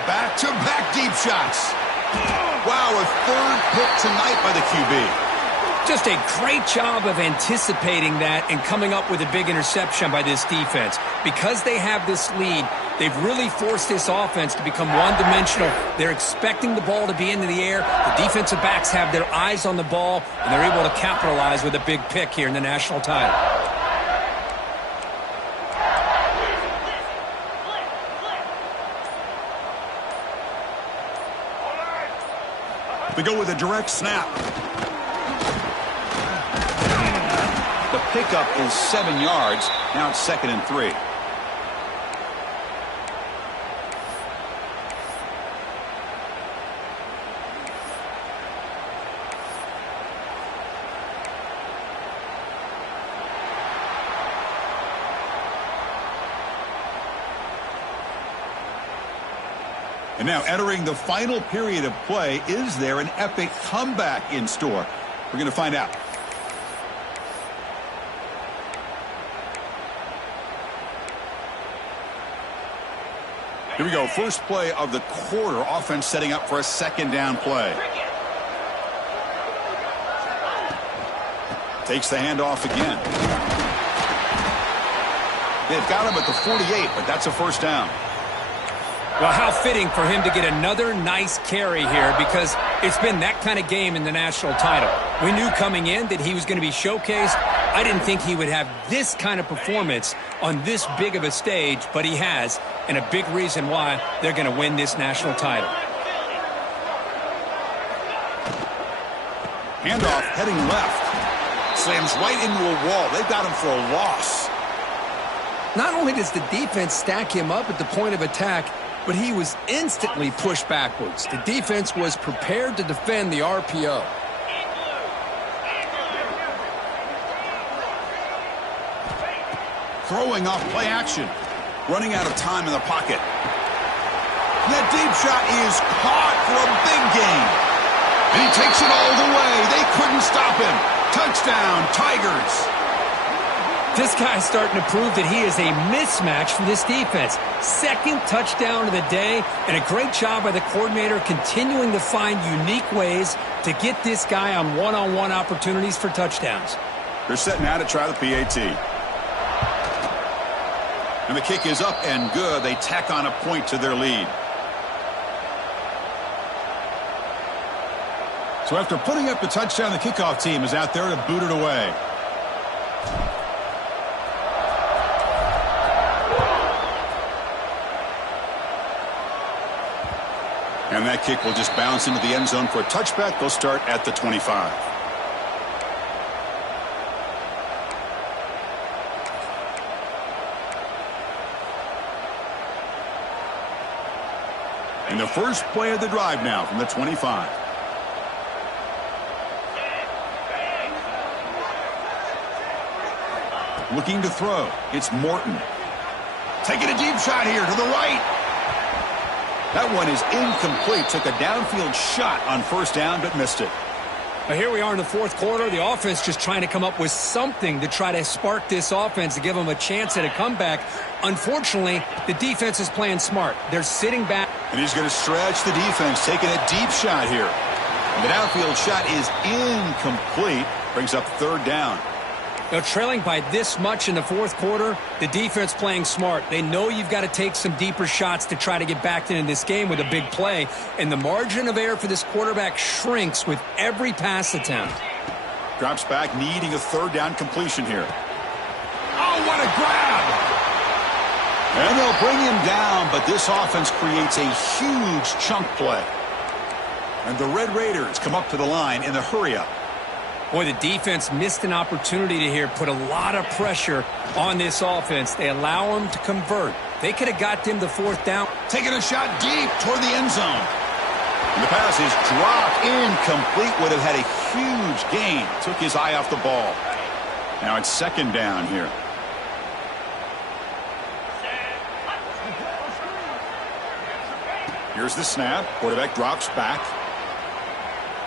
Back-to-back deep shots. Wow, a 3rd pick tonight by the QB. Just a great job of anticipating that and coming up with a big interception by this defense. Because they have this lead, they've really forced this offense to become one-dimensional. They're expecting the ball to be into the air. The defensive backs have their eyes on the ball, and they're able to capitalize with a big pick here in the national title. They go with a direct snap. The pickup is 7 yards. Now it's 2nd and 3. And now entering the final period of play, is there an epic comeback in store? We're going to find out. Here we go. First play of the quarter. Offense setting up for a 2nd down play. Takes the handoff again. They've got him at the 48, but that's a 1st down. Well, how fitting for him to get another nice carry here, because it's been that kind of game in the national title. We knew coming in that he was going to be showcased. I didn't think he would have this kind of performance on this big of a stage, but he has, and a big reason why they're going to win this national title. Handoff heading left. Slams right into a wall. They've got him for a loss. Not only does the defense stack him up at the point of attack, but he was instantly pushed backwards. The defense was prepared to defend the RPO. Throwing off play action. Running out of time in the pocket. That deep shot is caught for a big gain. And he takes it all the way. They couldn't stop him. Touchdown, Tigers. This guy's starting to prove that he is a mismatch for this defense. Second touchdown of the day, and a great job by the coordinator continuing to find unique ways to get this guy on one-on-one opportunities for touchdowns. They're setting out to try the PAT. And the kick is up and good. They tack on a point to their lead. So after putting up the touchdown, the kickoff team is out there to boot it away. And that kick will just bounce into the end zone for a touchback. They'll start at the 25. And the first play of the drive now from the 25. Looking to throw. It's Morton. Taking a deep shot here to the right. That one is incomplete. Took a downfield shot on first down, but missed it. Well, here we are in the fourth quarter. The offense just trying to come up with something to try to spark this offense to give them a chance at a comeback. Unfortunately, the defense is playing smart. They're sitting back. And he's going to stretch the defense, taking a deep shot here. And the downfield shot is incomplete. Brings up third down. Now, trailing by this much in the fourth quarter, the defense playing smart. They know you've got to take some deeper shots to try to get back into this game with a big play. And the margin of error for this quarterback shrinks with every pass attempt. Drops back, needing a third down completion here. Oh, what a grab! And they'll bring him down, but this offense creates a huge chunk play. And the Red Raiders come up to the line in the hurry-up. Boy, the defense missed an opportunity to here put a lot of pressure on this offense. They allow them to convert. They could have got them the fourth down. Taking a shot deep toward the end zone. And the pass is dropped incomplete. Would have had a huge gain. Took his eye off the ball. Now it's second down here. Here's the snap. Quarterback drops back.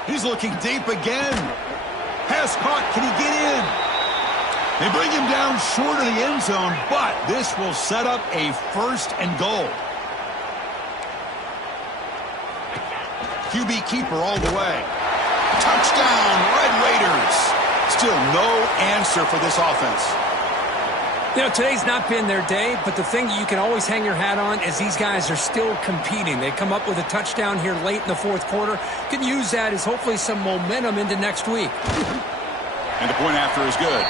He's looking deep again. Pass caught. Can he get in? They bring him down short of the end zone, but this will set up a first and goal. QB keeper all the way. Touchdown, Red Raiders. Still no answer for this offense. You know, today's not been their day, but the thing you can always hang your hat on is these guys are still competing. They come up with a touchdown here late in the fourth quarter. Can use that as hopefully some momentum into next week. And the point after is good.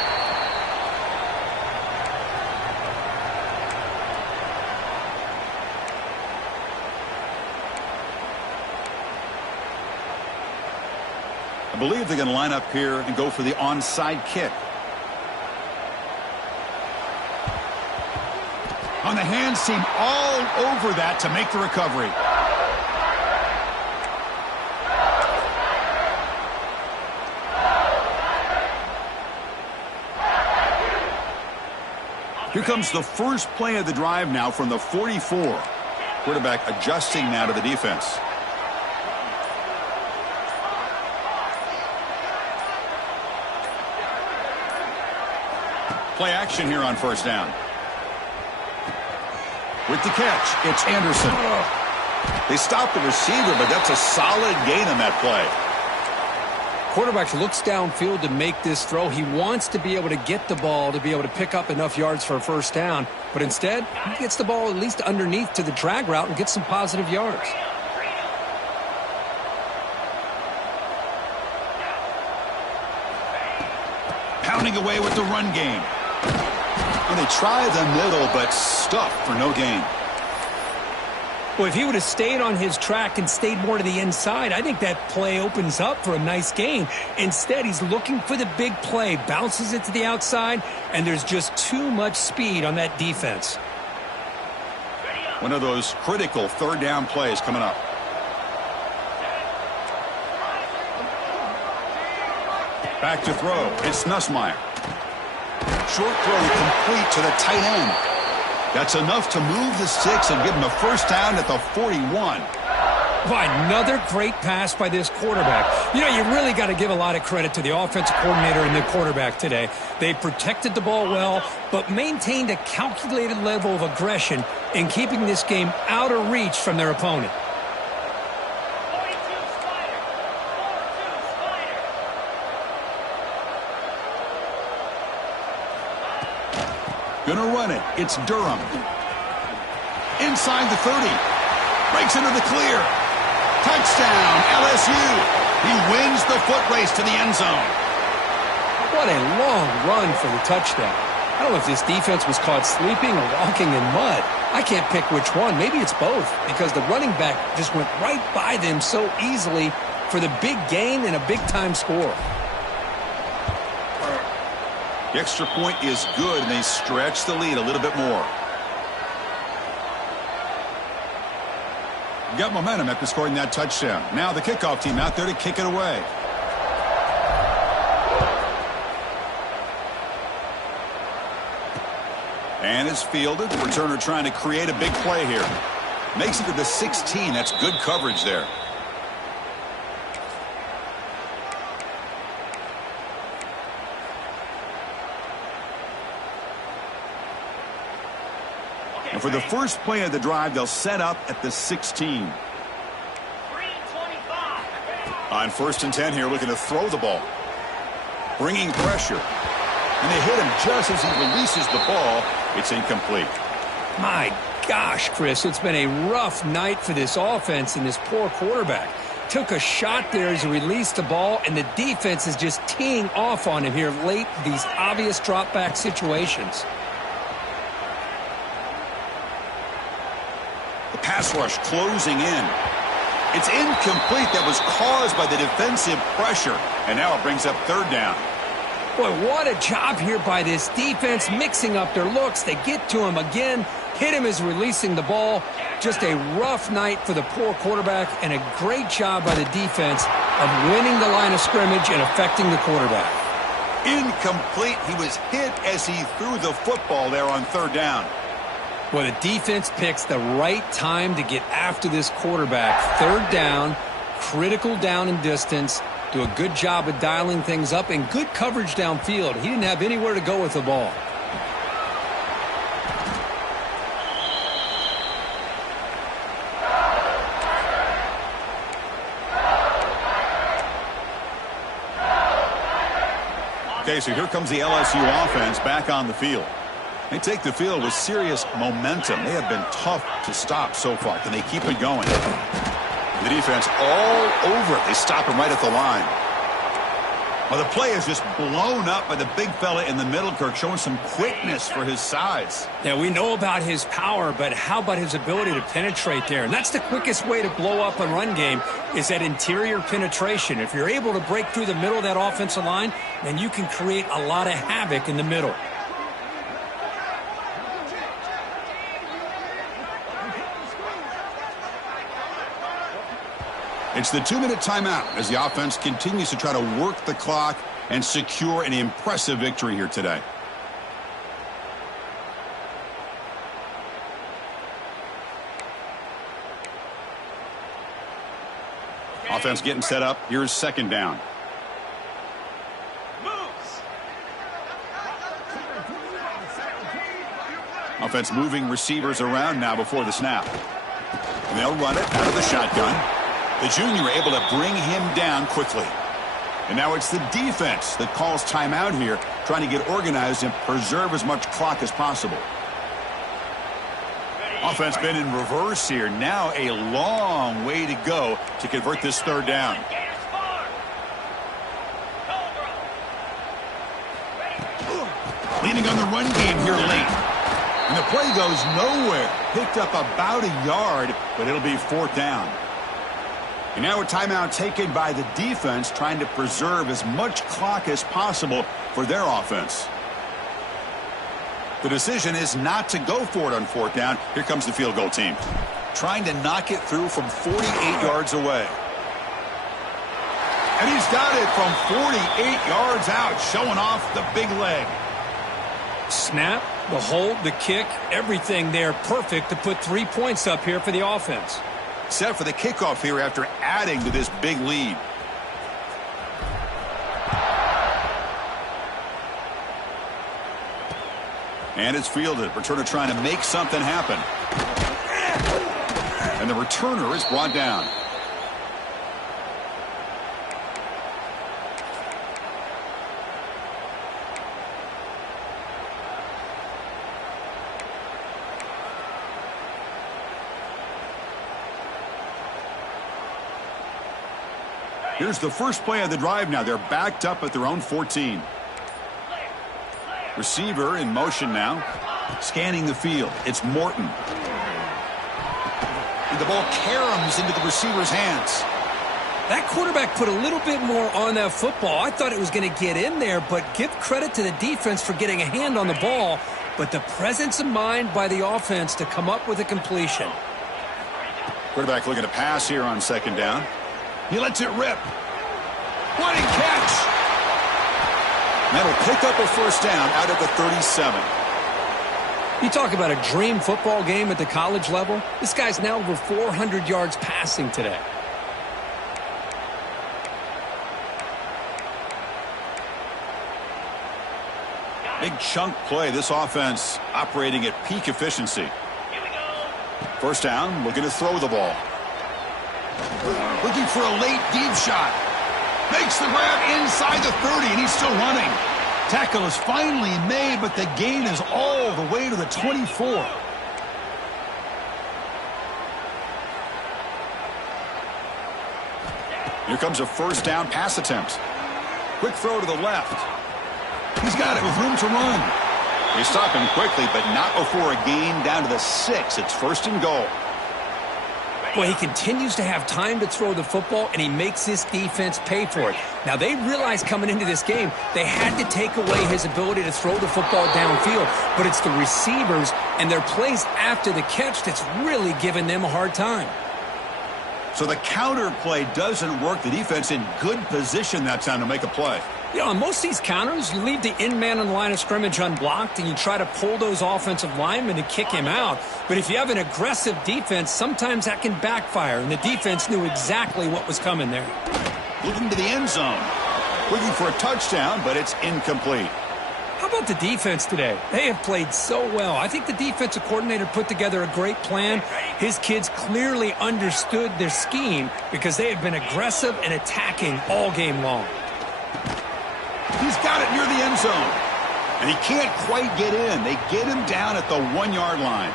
I believe they're going to line up here and go for the onside kick. On the hands team all over that to make the recovery. Here comes the first play of the drive now from the 44. Quarterback adjusting now to the defense. Play action here on first down. With the catch, it's Anderson. They stopped the receiver, but that's a solid gain on that play. Quarterback looks downfield to make this throw. He wants to be able to get the ball to be able to pick up enough yards for a first down, but instead, he gets the ball at least underneath to the drag route and gets some positive yards. Pounding away with the run game. And they try the middle, but stuffed for no gain. Well, if he would have stayed on his track and stayed more to the inside, I think that play opens up for a nice gain. Instead, he's looking for the big play, bounces it to the outside, and there's just too much speed on that defense. One of those critical third down plays coming up. Back to throw. It's Nussmeier. Short throw complete to the tight end. That's enough to move the sticks and give him a first down at the 41. Another great pass by this quarterback. You know, you really got to give a lot of credit to the offensive coordinator and the quarterback today. They protected the ball well, but maintained a calculated level of aggression in keeping this game out of reach from their opponent. Gonna run it. It's Durham. Inside the 30. Breaks into the clear. Touchdown, LSU. He wins the foot race to the end zone. What a long run for the touchdown. I don't know if this defense was caught sleeping or walking in mud. I can't pick which one. Maybe it's both, because the running back just went right by them so easily for the big gain and a big-time score. The extra point is good, and they stretch the lead a little bit more. Got momentum after scoring that touchdown. Now the kickoff team out there to kick it away. And it's fielded. The returner trying to create a big play here. Makes it to the 16. That's good coverage there. And for the first play of the drive, they'll set up at the 16. On 1st and 10 here, looking to throw the ball. Bringing pressure. And they hit him just as he releases the ball. It's incomplete. My gosh, Chris, it's been a rough night for this offense and this poor quarterback. Took a shot there as he released the ball, and the defense is just teeing off on him here late, these obvious drop-back situations. Pass rush closing in. It's incomplete. That was caused by the defensive pressure. And now it brings up 3rd down. Boy, what a job here by this defense, mixing up their looks. They get to him again, hit him as releasing the ball. Just a rough night for the poor quarterback, and a great job by the defense of winning the line of scrimmage and affecting the quarterback. Incomplete. He was hit as he threw the football there on 3rd down. Well, the defense picks the right time to get after this quarterback. 3rd down, critical down and distance. Do a good job of dialing things up, and good coverage downfield. He didn't have anywhere to go with the ball. Okay, so here comes the LSU offense back on the field. They take the field with serious momentum. They have been tough to stop so far. Can they keep it going? The defense all over it. They stop him right at the line. Well, the play is just blown up by the big fella in the middle, Kirk, showing some quickness for his size. Yeah, we know about his power, but how about his ability to penetrate there? And that's the quickest way to blow up a run game, is that interior penetration. If you're able to break through the middle of that offensive line, then you can create a lot of havoc in the middle. It's the 2-minute timeout as the offense continues to try to work the clock and secure an impressive victory here today. Offense getting set up. Here's 2nd down. Offense moving receivers around now before the snap. And they'll run it out of the shotgun. The junior able to bring him down quickly. And now it's the defense that calls timeout here, trying to get organized and preserve as much clock as possible. Offense been in reverse here. Now a long way to go to convert this 3rd down. Leaning on the run game here late. And the play goes nowhere. picked up about a yard, but it'll be fourth down. And now a timeout taken by the defense, trying to preserve as much clock as possible for their offense. The decision is not to go for it on fourth down. Here comes the field goal team, trying to knock it through from 48 yards away. And he's got it from 48 yards out, showing off the big leg. Snap, the hold, the kick, everything there perfect to put 3 points up here for the offense. Set for the kickoff here after adding to this big lead. And it's fielded. Returner trying to make something happen. And the returner is brought down. Here's the first play of the drive now. They're backed up at their own 14. Receiver in motion now. Scanning the field. It's Morton. And the ball caroms into the receiver's hands. That quarterback put a little bit more on that football. I thought it was going to get in there, but give credit to the defense for getting a hand on the ball. But the presence of mind by the offense to come up with a completion. Quarterback looking to pass here on second down. He lets it rip. Running catch. That'll pick up a first down out of the 37. You talk about a dream football game at the college level. This guy's now over 400 yards passing today. Big chunk play. This offense operating at peak efficiency. First down, looking to throw the ball. Looking for a late deep shot. Makes the grab inside the 30, and he's still running. Tackle is finally made, but the gain is all the way to the 24. Here comes a first down pass attempt. Quick throw to the left. He's got it with room to run. They stop him quickly, but not before a gain down to the 6. It's first and goal. Well, he continues to have time to throw the football, and he makes this defense pay for it. Now, they realized coming into this game they had to take away his ability to throw the football downfield, but it's the receivers and their plays after the catch that's really giving them a hard time. So the counter play doesn't work. The defense in good position that time to make a play. You know, on most of these counters, you leave the in-man on the line of scrimmage unblocked, and you try to pull those offensive linemen to kick him out. But if you have an aggressive defense, sometimes that can backfire, and the defense knew exactly what was coming there. Looking to the end zone. Looking for a touchdown, but it's incomplete. How about the defense today? They have played so well. I think the defensive coordinator put together a great plan. His kids clearly understood their scheme because they have been aggressive and attacking all game long. He's got it near the end zone. And he can't quite get in. They get him down at the 1-yard line.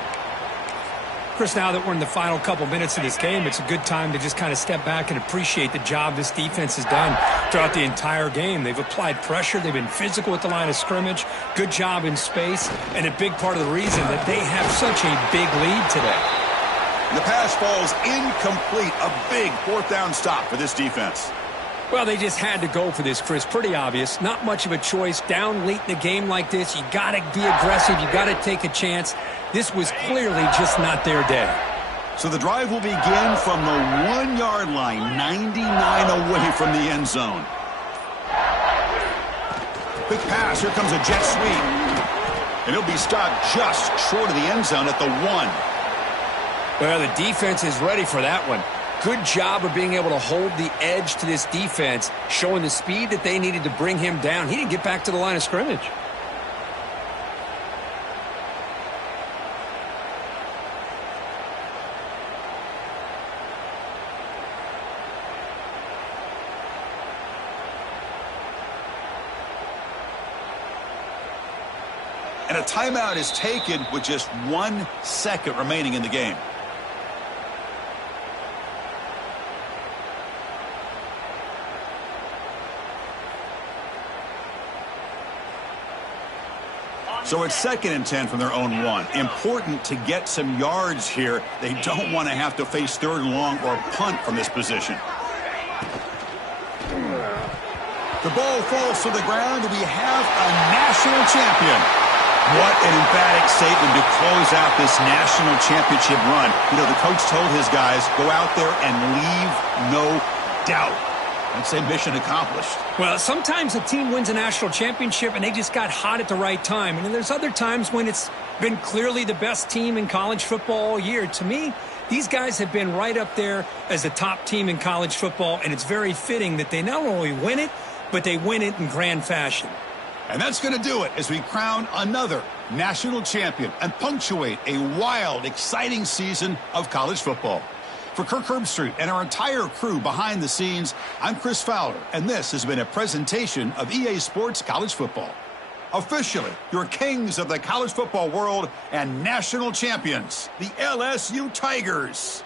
Chris, now that we're in the final couple minutes of this game, it's a good time to just kind of step back and appreciate the job this defense has done throughout the entire game. They've applied pressure. They've been physical at the line of scrimmage. Good job in space. And a big part of the reason that they have such a big lead today. The pass falls incomplete. A big fourth down stop for this defense. Well, they just had to go for this, Chris. Pretty obvious. Not much of a choice. Down late in a game like this, you got to be aggressive. You got to take a chance. This was clearly just not their day. So the drive will begin from the 1-yard line, 99 away from the end zone. Quick pass. Here comes a jet sweep. And he'll be stopped just short of the end zone at the 1. Well, the defense is ready for that one. Good job of being able to hold the edge to this defense, showing the speed that they needed to bring him down. He didn't get back to the line of scrimmage. And a timeout is taken with just 1 second remaining in the game. So it's 2nd and 10 from their own 1. Important to get some yards here. They don't want to have to face 3rd and long or punt from this position. The ball falls to the ground, and we have a national champion. What an emphatic statement to close out this national championship run. You know, the coach told his guys, go out there and leave no doubt. I'd say mission accomplished. Well, sometimes a team wins a national championship and they just got hot at the right time. And then there's other times when it's been clearly the best team in college football all year. To me, these guys have been right up there as the top team in college football, and it's very fitting that they not only win it, but they win it in grand fashion. And that's going to do it as we crown another national champion and punctuate a wild, exciting season of college football. For Kirk Herbstreit and our entire crew behind the scenes, I'm Chris Fowler, and this has been a presentation of EA Sports College Football. Officially, your kings of the college football world and national champions, the LSU Tigers.